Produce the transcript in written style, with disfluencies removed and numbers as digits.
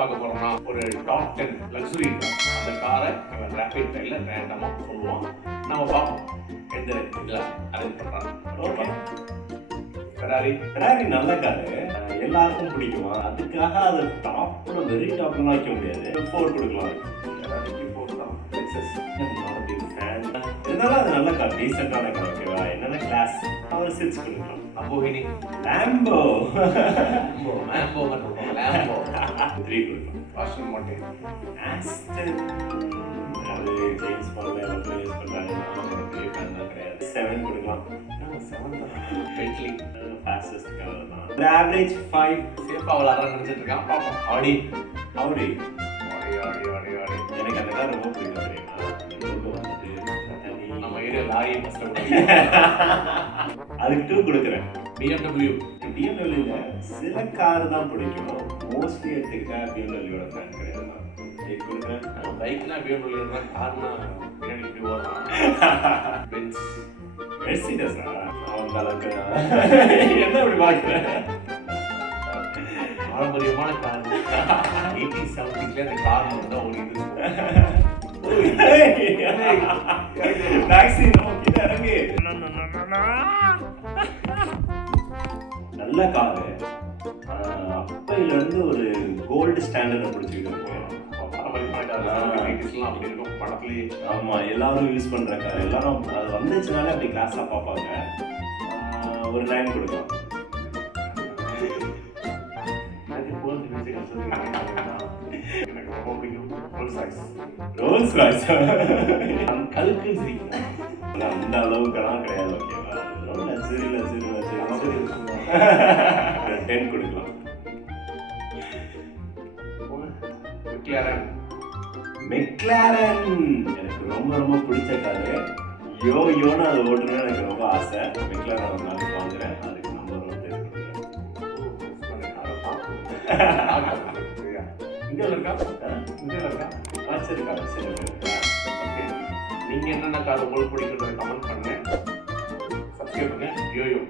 பார்க்க போறோம்னா ஒரு டாப் 10 லக்ஸுரி அந்த காரை இவன் ரேபிட் ஃபயர்ல ரேண்டமா சொல்லுவான். நம்ம பார்ப்போம் எந்த இதுல அரேஞ்ச் பண்றான். ஓகே, ஃபெராரி நல்ல காரு, எல்லாருக்கும் பிடிக்குமா? அதுக்காக அது டாப்ல வெரி டாப்லாம் வைக்க முடியாது. 4 கொடுக்கலாம். ஃபெராரிக்கு 4 தான். லெக்ஸஸ் இருந்தாலும் அது நல்ல கார், டீசென்டான கார். ஓகேவா? என்னென்ன கிளாஸ் ஒரு 6 கொடுக்கலாம். லம்போகினி, லாம்போ லாம்போ மட்டும் லாம்போ 3 கொடுக்கலாம். ஆஸ்டன் மார்டின், ஆஸ்டன் அது ஜேம்ஸ் பாண்ட்ல எவ்வளோ யூஸ் பண்ணுறாங்க, பெரிய ஃபேன் தான் கிடையாது. 7 கொடுக்கலாம். 7 தான். பென்ட்லி ஃபாஸ்டஸ்ட் கார் தான். ஒரு ஆவரேஜ் 5. சேஃபா விளாட்றான்னு நினச்சிட்டு இருக்கான். பார்ப்போம். ஆடி ஆடி ஆடி ஆடி ஆடி ஆடி எனக்கு அந்த கார் ரொம்ப பிடிக்கும். தெரியுமா? நம்ம ஏரியா லாரி ஃபர்ஸ்ட் அதுக்கு 2 கொடுக்குறேன். BMW BMW சில கார் தான் பிடிக்கும். மோஸ்ட்லி எடுத்துக்கிட்டா BMW ஃபேன் கிடையாது. நான் கொடுக்குறேன். பைக்லாம் BMW தான், கார்னா பின்னாடி இப்படி ஓடுறான். பென்ஸ் மெர்சிடஸா? அவன் அளவுக்கு என்ன இப்படி பார்க்குறேன்? பாரம்பரியமான கார். 80s 70s அந்த கார் மட்டும் தான் ஓடிட்டு டாக்ஸி நோக்கி இறங்கு. நல்ல காரு, அப்பையில இருந்து ஒரு கோல்டு ஸ்டாண்டர்ட் பிடிச்சிக்கிட்டு இருக்கு. அப்படி இருக்கும் படத்துலயே. ஆமா, எல்லாரும் யூஸ் பண்ற கார். எல்லாரும் அது வந்துச்சுனாலே அப்படி கிளாஸா பார்ப்பாங்க. ஒரு 9 கொடுக்கலாம். எனக்கு ரொம்ப பிடிக்கும் ரோல்ஸ் ராய்ஸ். கழுக்கு சிரிக்கும். அந்த அளவுக்கெல்லாம் கிடையாது. ஓகேவா? லக்ஸரி 10 கொடுக்கலாம். மெக்லாரன் எனக்கு ரொம்ப ரொம்ப பிடிச்ச காரு. யோன்னு அது ஓட்டணும்னு எனக்கு ரொம்ப ஆசை. மெக்லாரன் ஒரு நாளைக்கு வாங்குறேன். அதுக்கு நம்பர் 1 இங்க இருக்கா? இங்க இருக்கா? வச்சிருக்கா? சரி, ஓகே. நீங்க என்னென்ன கார் உங்களுக்கு பிடிக்கும்ன்றத கமெண்ட் பண்ணுங்க. சப்ஸ்கிரைப் பண்ணுங்க. யோயோ.